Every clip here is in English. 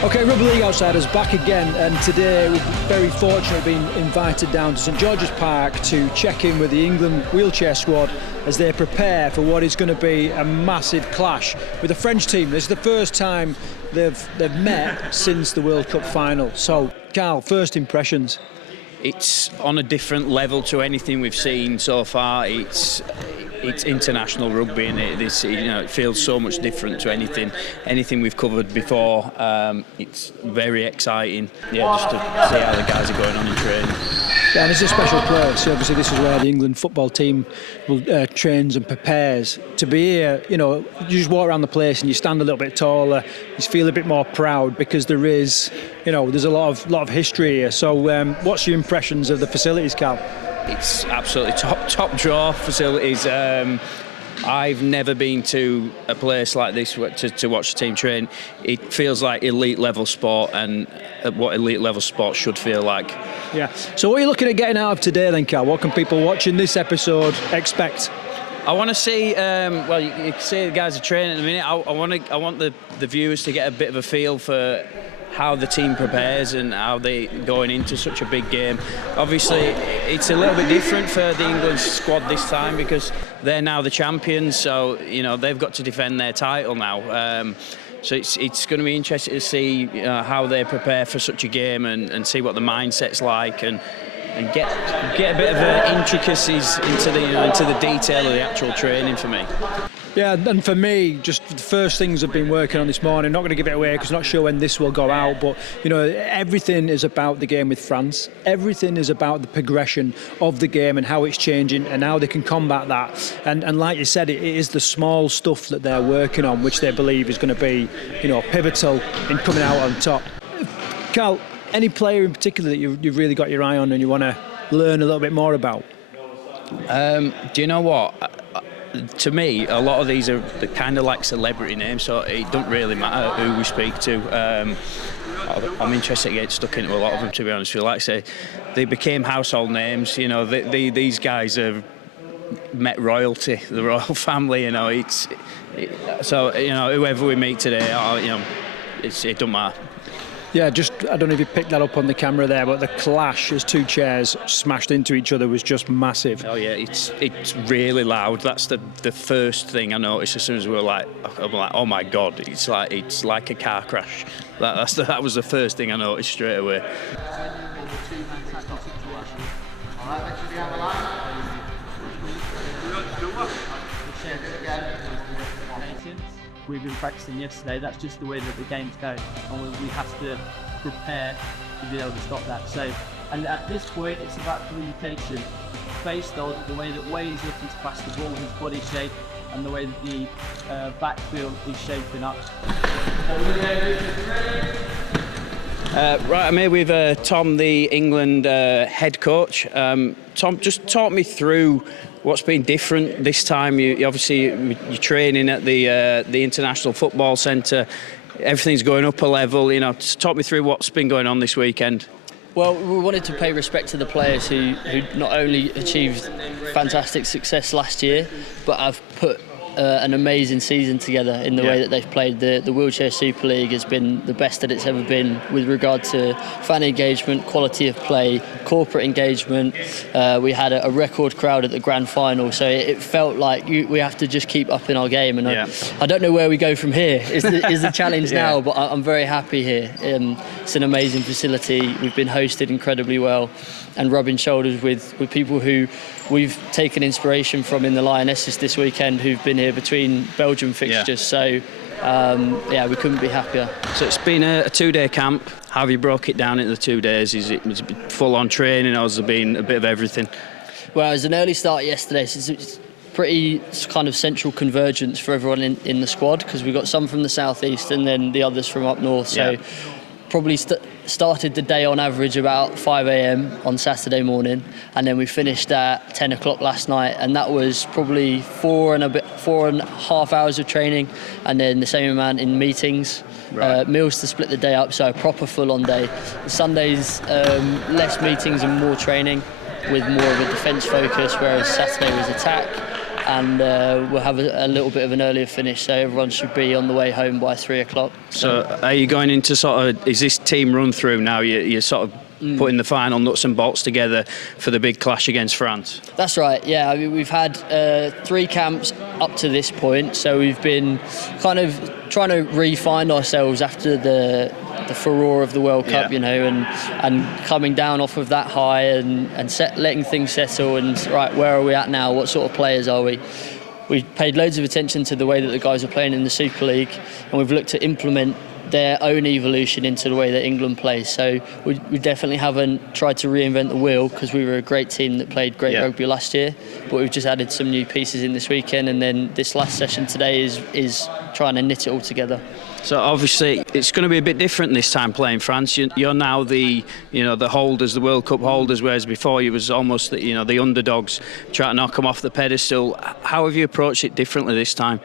Okay, Rugby League Outsiders back again, and today we've very fortunately been invited down to St George's Park to check in with the England wheelchair squad as they prepare for what is going to be a massive clash with the French team. This is the first time they've met since the World Cup final. So, Karl, first impressions? It's on a different level to anything we've seen so far. It's international rugby, and it feels so much different to anything we've covered before. It's very exciting, just to see how the guys are going on in training. Yeah, and it's a special place. Obviously, this is where the England football team trains and prepares. To be here, you just walk around the place and you stand a little bit taller. You feel a bit more proud because there's a lot of history here. So, what's your impressions of the facilities, Karl? It's absolutely top drawer facilities. I've never been to a place like this to watch the team train. It feels like elite level sport, and what elite level sport should feel like. Yeah. So what are you looking at getting out of today then, Karl? What can people watching this episode expect? I want to see. You can see the guys are training at the minute. I want the viewers to get a bit of a feel for how the team prepares and how they going into such a big game. Obviously, it's a little bit different for the England squad this time because they're now the champions, so they've got to defend their title now. So it's going to be interesting to see how they prepare for such a game and see what the mindset's like and get a bit of intricacies into the detail of the actual training for me. Yeah, and for me, just the first things I've been working on this morning, not going to give it away because I'm not sure when this will go out, but everything is about the game with France. Everything is about the progression of the game and how it's changing and how they can combat that. And like you said, it is the small stuff that they're working on which they believe is going to be, pivotal in coming out on top. Karl, any player in particular that you've really got your eye on and you want to learn a little bit more about? Do you know what? To me, a lot of these are kind of like celebrity names, so it don't really matter who we speak to. I'm interested to get stuck into a lot of them, to be honest with you. Like I say, they became household names. These guys have met royalty, the royal family. So whoever we meet today, it don't matter. Yeah, I don't know if you picked that up on the camera there, but the clash as two chairs smashed into each other was just massive. Oh yeah, it's really loud. That's the first thing I noticed as soon as I'm like, oh my God, it's like a car crash. That was the first thing I noticed straight away. We've been practicing yesterday. That's just the way that the games go, and we have to prepare to be able to stop that. So, and at this point, it's about communication based on the way that Wayne's looking to pass the ball, his body shape, and the way that the backfield is shaping up. Right, I'm here with Tom, the England head coach. Tom, just talk me through what's been different this time. You're training at the International Football Centre. Everything's going up a level. Just talk me through what's been going on this weekend. Well, we wanted to pay respect to the players who not only achieved fantastic success last year, but have put an amazing season together in the way that they've played. The Wheelchair Super League has been the best that it's ever been with regard to fan engagement, quality of play, corporate engagement. We had a record crowd at the grand final, so it felt like we have to just keep upping our game. And I don't know where we go from here is the challenge now, but I'm very happy here. It's an amazing facility. We've been hosted incredibly well and rubbing shoulders with people who we've taken inspiration from in the Lionesses this weekend, who've been here between Belgium fixtures. So we couldn't be happier. So it's been a 2-day camp. How have you broke it down into the 2 days? Is it full on training, or has there been a bit of everything? Well, it was an early start yesterday, so it's pretty kind of central convergence for everyone in the squad, because we've got some from the southeast and then the others from up north. So probably started the day on average about 5 a.m. on Saturday morning, and then we finished at 10 o'clock last night, and that was probably 4.5 hours of training, and then the same amount in meetings, meals to split the day up, so a proper full-on day. Sundays, less meetings and more training with more of a defence focus, whereas Saturday was attack. and we'll have a little bit of an earlier finish, so everyone should be on the way home by 3 o'clock. So are you going into is this team run through now? You're sort of putting the final nuts and bolts together for the big clash against France? That's right, yeah. I mean, we've had 3 camps up to this point, so we've been kind of trying to refine ourselves after the furore of the World Cup, and coming down off of that high and letting things settle and, right, where are we at now? What sort of players are we? We've paid loads of attention to the way that the guys are playing in the Super League, and we've looked to implement their own evolution into the way that England plays. So we definitely haven't tried to reinvent the wheel, because we were a great team that played great rugby last year, but we've just added some new pieces in this weekend, and then this last session today is trying to knit it all together. So obviously it's going to be a bit different this time playing France. You're now the holders, the World Cup holders, whereas before you was almost the underdogs, trying to knock them off the pedestal. How have you approached it differently this time?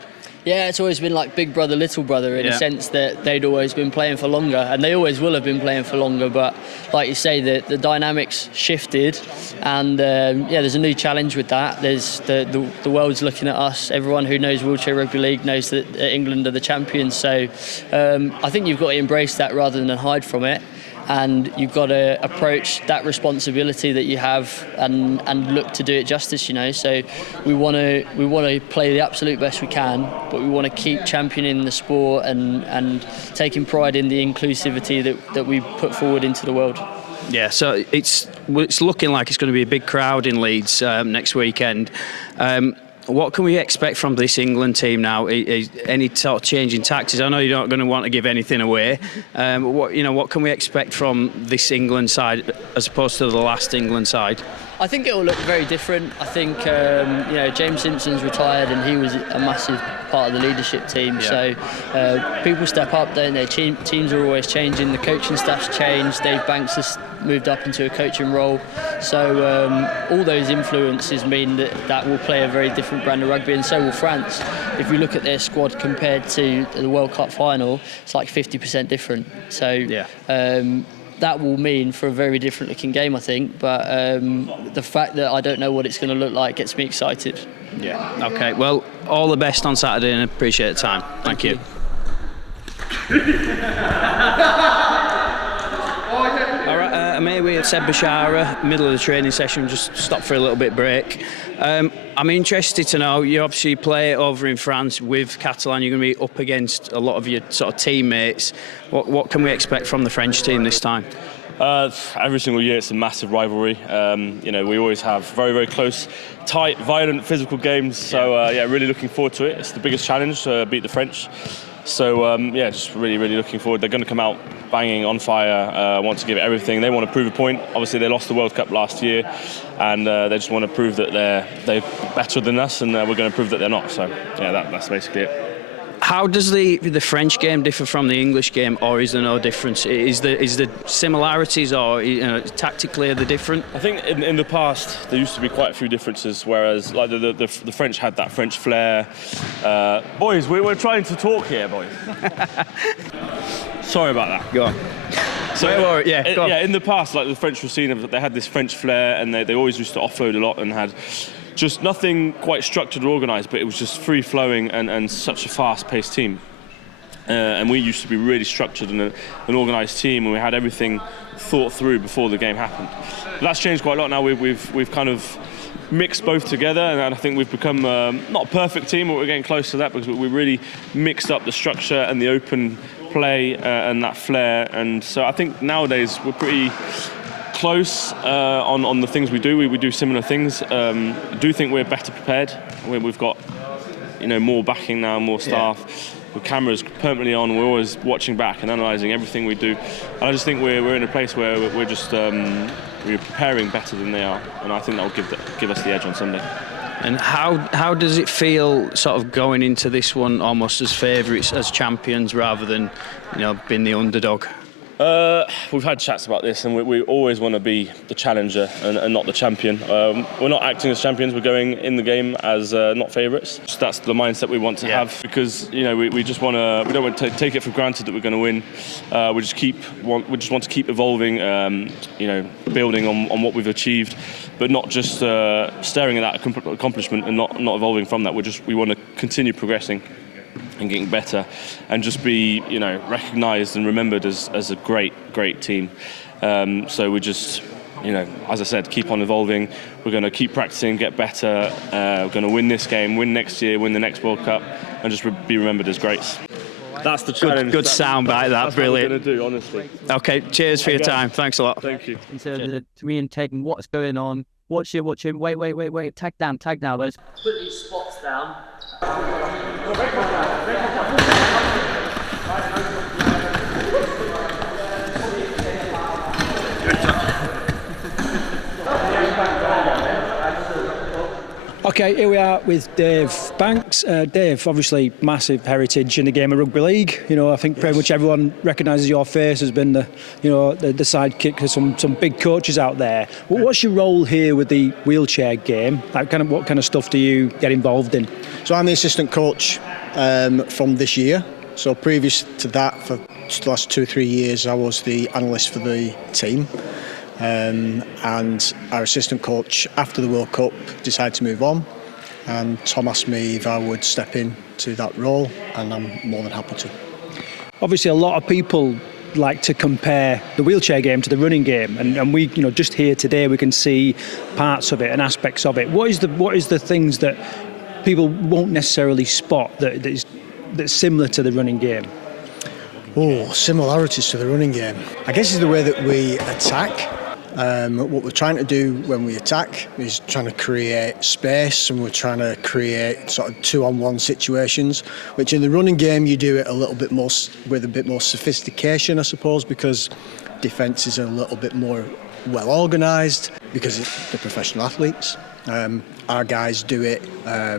Yeah, it's always been like big brother, little brother, in a sense that they'd always been playing for longer, and they always will have been playing for longer. But like you say, the dynamics shifted, and there's a new challenge with that. There's the world's looking at us. Everyone who knows wheelchair rugby league knows that England are the champions. So I think you've got to embrace that rather than hide from it. And you've got to approach that responsibility that you have and look to do it justice, So we want to play the absolute best we can, but we want to keep championing the sport and taking pride in the inclusivity that we put forward into the world. Yeah, so it's looking like it's going to be a big crowd in Leeds next weekend. What can we expect from this England team now? Any sort of change in tactics? I know you're not going to want to give anything away. What can we expect from this England side as opposed to the last England side? I think it will look very different. I think James Simpson's retired, and he was a massive part of the leadership team. So people step up, don't they? Teams are always changing. The coaching staff's changed. Dave Banks has moved up into a coaching role. So all those influences mean that will play a very different brand of rugby, and so will France. If you look at their squad compared to the World Cup final, it's like 50% different. So that will mean for a very different looking game, I think. But the fact that I don't know what it's going to look like gets me excited. Yeah. Okay. Well, all the best on Saturday, and appreciate the time. Thank you. All right, I'm here with Seb Bashara, middle of the training session, just stopped for a little bit break. I'm interested to know, you obviously play over in France with Catalan, you're going to be up against a lot of your sort of teammates. What can we expect from the French team this time? Every single year it's a massive rivalry. We always have very, very close, tight, violent, physical games. So really looking forward to it. It's the biggest challenge to beat the French. So just really, really looking forward. They're going to come out banging, on fire, want to give it everything. They want to prove a point. Obviously they lost the World Cup last year, and they just want to prove that they're better than us, and we're going to prove that they're not. So that's basically it. How does the French game differ from the English game, or is there no difference? Is there similarities, or tactically are they different? I think in the past there used to be quite a few differences, whereas like the French had that French flair. Boys, we're trying to talk here, boys. Sorry about that. Go on. So go on. In the past, like the French were seen, they had this French flair, and they always used to offload a lot and had just nothing quite structured or organised, but it was just free-flowing and such a fast-paced team. And we used to be really structured and an organised team, and we had everything thought through before the game happened. But that's changed quite a lot now. We've kind of mixed both together, and I think we've become not a perfect team, but we're getting close to that, because we really mixed up the structure and the open play and that flair. And so I think nowadays we're pretty close on the things we do. We do similar things. I do think we're better prepared. We've got more backing now, more staff. With cameras permanently on, we're always watching back and analysing everything we do. And I just think we're in a place where we're just we're preparing better than they are, and I think that will give us the edge on Sunday. And how does it feel, sort of going into this one almost as favourites, as champions, rather than being the underdog? We've had chats about this, and we always want to be the challenger and not the champion. We're not acting as champions. We're going in the game as not favourites. So that's the mindset we want to have, because we just want to. We don't want to take it for granted that we're going to win. We just want to keep evolving. Building on what we've achieved, but not just staring at that accomplishment and not evolving from that. We want to continue progressing and getting better, and just be recognised and remembered as a great team. So we just as I said, keep on evolving. We're going to keep practicing, get better. We're going to win this game, win next year, win the next World Cup, and just be remembered as greats. That's the challenge. Good soundbite. That's brilliant. What we're going to do, honestly. Okay, cheers for your time. Thanks a lot. Thank you. In terms of communicating what's going on, watching. Wait, tag down, those. Put these spots down. Okay, here we are with Dave Banks. Dave, obviously massive heritage in the game of rugby league. I think pretty much everyone recognises your face as been the sidekick to some big coaches out there. What's your role here with the wheelchair game? What kind of stuff do you get involved in? So I'm the assistant coach from this year. So previous to that, for the last 2-3 years, I was the analyst for the team. And our assistant coach, after the World Cup, decided to move on, and Tom asked me if I would step in to that role, and I'm more than happy to. Obviously, a lot of people like to compare the wheelchair game to the running game, and we, just here today, we can see parts of it and aspects of it. What is the things that people won't necessarily spot that's similar to the running game? Similarities to the running game. I guess is the way that we attack. What we're trying to do when we attack is trying to create space, and we're trying to create sort of 2-on-1 situations, which in the running game you do it a little bit more with a bit more sophistication, I suppose, because defence is a little bit more well organised because they're professional athletes. Our guys do it. I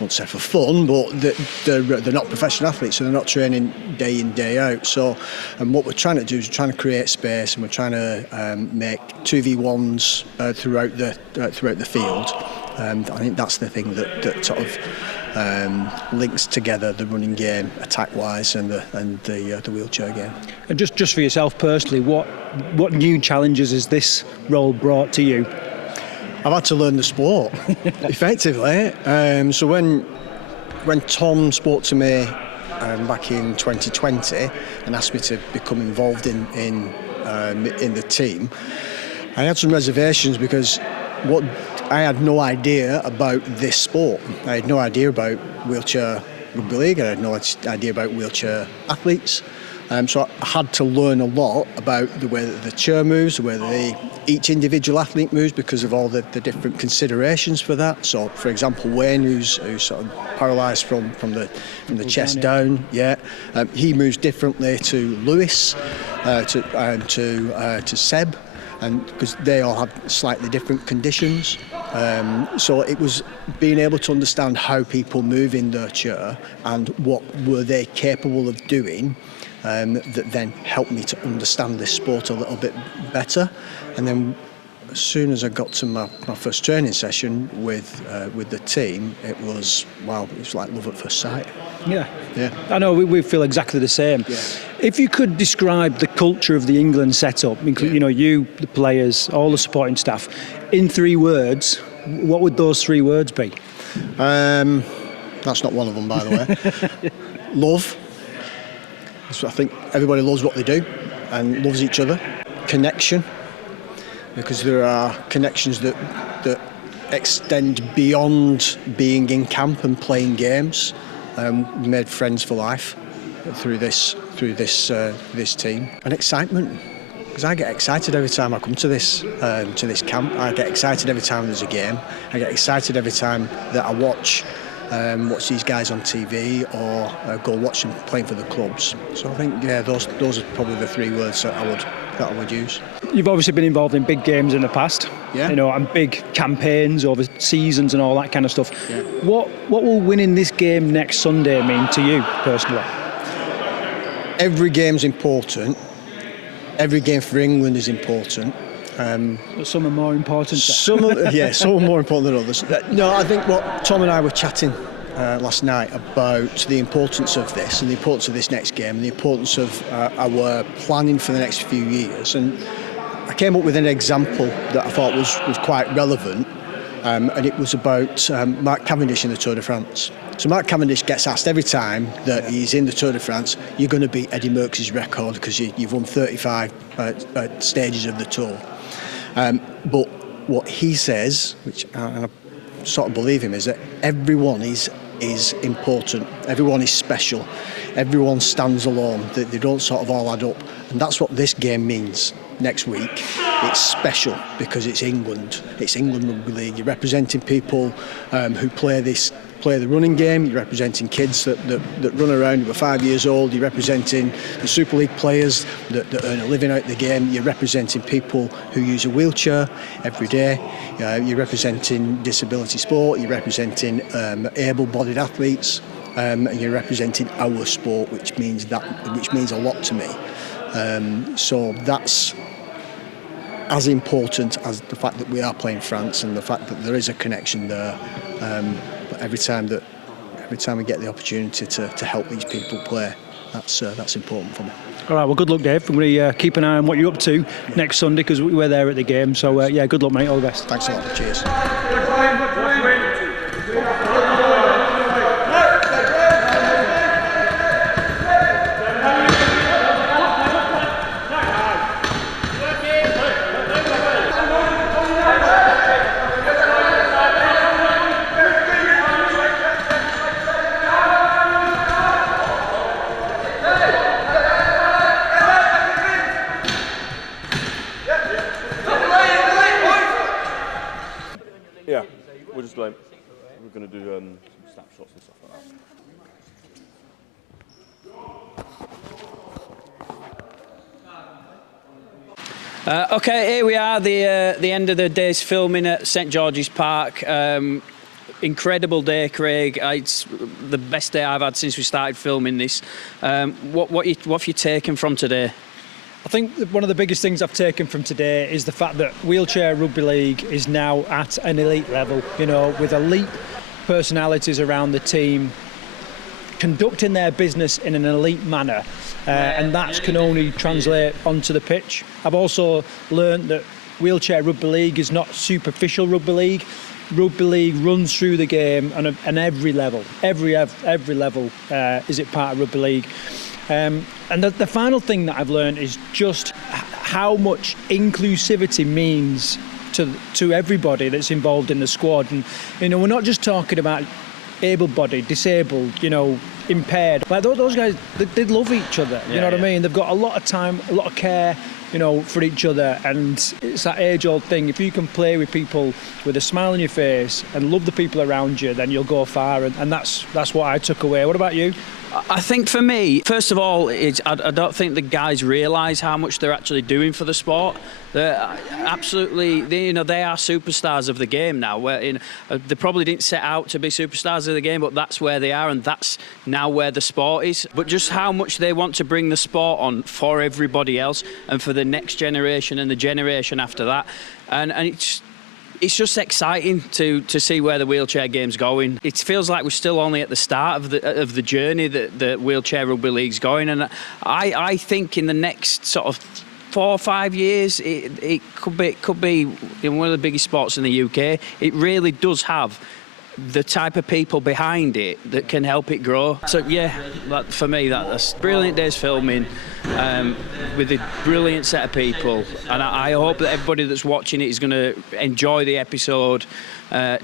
won't say for fun, but they're not professional athletes, so they're not training day in, day out. So, and what we're trying to do is trying to create space, and we're trying to make 2v1s throughout the field. And I think that's the thing that sort of links together the running game attack-wise and the wheelchair game. And just for yourself personally, what new challenges has this role brought to you? I've had to learn the sport, effectively. So when Tom spoke to me back in 2020 and asked me to become involved in the team, I had some reservations because I had no idea about this sport. I had no idea about wheelchair rugby league. I had no idea about wheelchair athletes. So I had to learn a lot about the way that the chair moves, the way that each individual athlete moves, because of all the different considerations for that. So, for example, Wayne, who's sort of paralysed from the chest down, he moves differently to Lewis, to Seb, and because they all have slightly different conditions. So it was being able to understand how people move in their chair and what were they capable of doing. That then helped me to understand this sport a little bit better. And then as soon as I got to my first training session with the team, it was like love at first sight. Yeah. I know we feel exactly the same. Yeah. If you could describe the culture of the England setup, you, the players, all the supporting staff, in 3 words, what would those 3 words be? That's not one of them, by the way. Love. So I think everybody loves what they do and loves each other. Connection, because there are connections that extend beyond being in camp and playing games. We made friends for life through this team. And excitement, because I get excited every time I come to this camp. I get excited every time there's a game. I get excited every time that I watch these guys on TV or go watch them playing for the clubs. So I think those are probably the 3 words that I would use. You've obviously been involved in big games in the past, and big campaigns over seasons and all that kind of stuff. Yeah. What will winning this game next Sunday mean to you personally? every game's important. Every game for England is important. But some are more important. Some are more important than others. No, I think what Tom and I were chatting last night about the importance of this and the importance of this next game and the importance of our planning for the next few years. And I came up with an example that I thought was quite relevant, and it was about Mark Cavendish in the Tour de France. So Mark Cavendish gets asked every time that he's in the Tour de France, you're going to beat Eddie Merckx's record because you've won 35 stages of the Tour. But what he says, which I sort of believe him, is that everyone is important, everyone is special, everyone stands alone, they don't sort of all add up. And that's what this game means next week. It's special because it's England Rugby League. You're representing people who play the running game, you're representing kids that run around who are 5 years old, you're representing the Super League players that earn a living out the game, you're representing people who use a wheelchair every day, you're representing disability sport, you're representing able-bodied athletes, and you're representing our sport, which means a lot to me. So that's as important as the fact that we are playing France and the fact that there is a connection there. But every time we get the opportunity to help these people play, that's important for me. All right, well, good luck, Dave. I'm going to keep an eye on what you're up to next Sunday because we were there at the game. So, good luck, mate. All the best. Thanks a lot. Cheers. Yeah, we're going to do some snapshots and stuff like that. Okay, here we are, the end of the day's filming at St George's Park. Incredible day, Craig. It's the best day I've had since we started filming this. What have you taken from today? I think one of the biggest things I've taken from today is the fact that wheelchair rugby league is now at an elite level, with elite personalities around the team conducting their business in an elite manner, and that can only translate onto the pitch. I've also learned that wheelchair rugby league is not superficial rugby league. Rugby league runs through the game on every level. Every level is it part of rugby league. And the final thing that I've learned is just how much inclusivity means to everybody that's involved in the squad. And we're not just talking about able-bodied, disabled, impaired. Like those guys, they love each other. You know what I mean? They've got a lot of time, a lot of care, for each other. And it's that age-old thing. If you can play with people with a smile on your face and love the people around you, then you'll go far. And that's what I took away. What about you? I think for me, first of all, I don't think the guys realise how much they're actually doing for the sport. They're absolutely, they are superstars of the game now. Where they probably didn't set out to be superstars of the game, but that's where they are, and that's now where the sport is. But just how much they want to bring the sport on for everybody else and for the next generation and the generation after that, and it's just exciting to see where the wheelchair game's going. It feels like we're still only at the start of the journey that the wheelchair rugby league's going, and I think in the next sort of 4 or 5 years it could be one of the biggest sports in the UK. It really does have the type of people behind it that can help it grow. So for me that's brilliant day's filming with a brilliant set of people, and I hope that everybody that's watching it is going to enjoy the episode,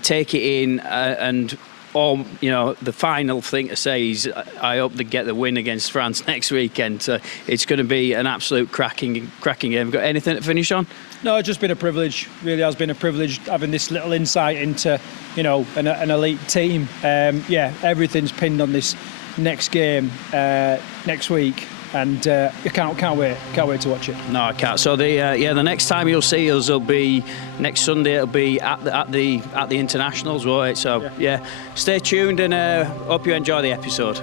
take it in, and the final thing to say is I hope they get the win against France next weekend. So it's going to be an absolute cracking game. Got anything to finish on? No, it's just been a privilege. Really has been a privilege having this little insight into, an elite team. Everything's pinned on this next game next week, and I can't wait to watch it. No, I can't. So the next time you'll see us will be next Sunday. It'll be at the internationals, won't it? So stay tuned and hope you enjoy the episode.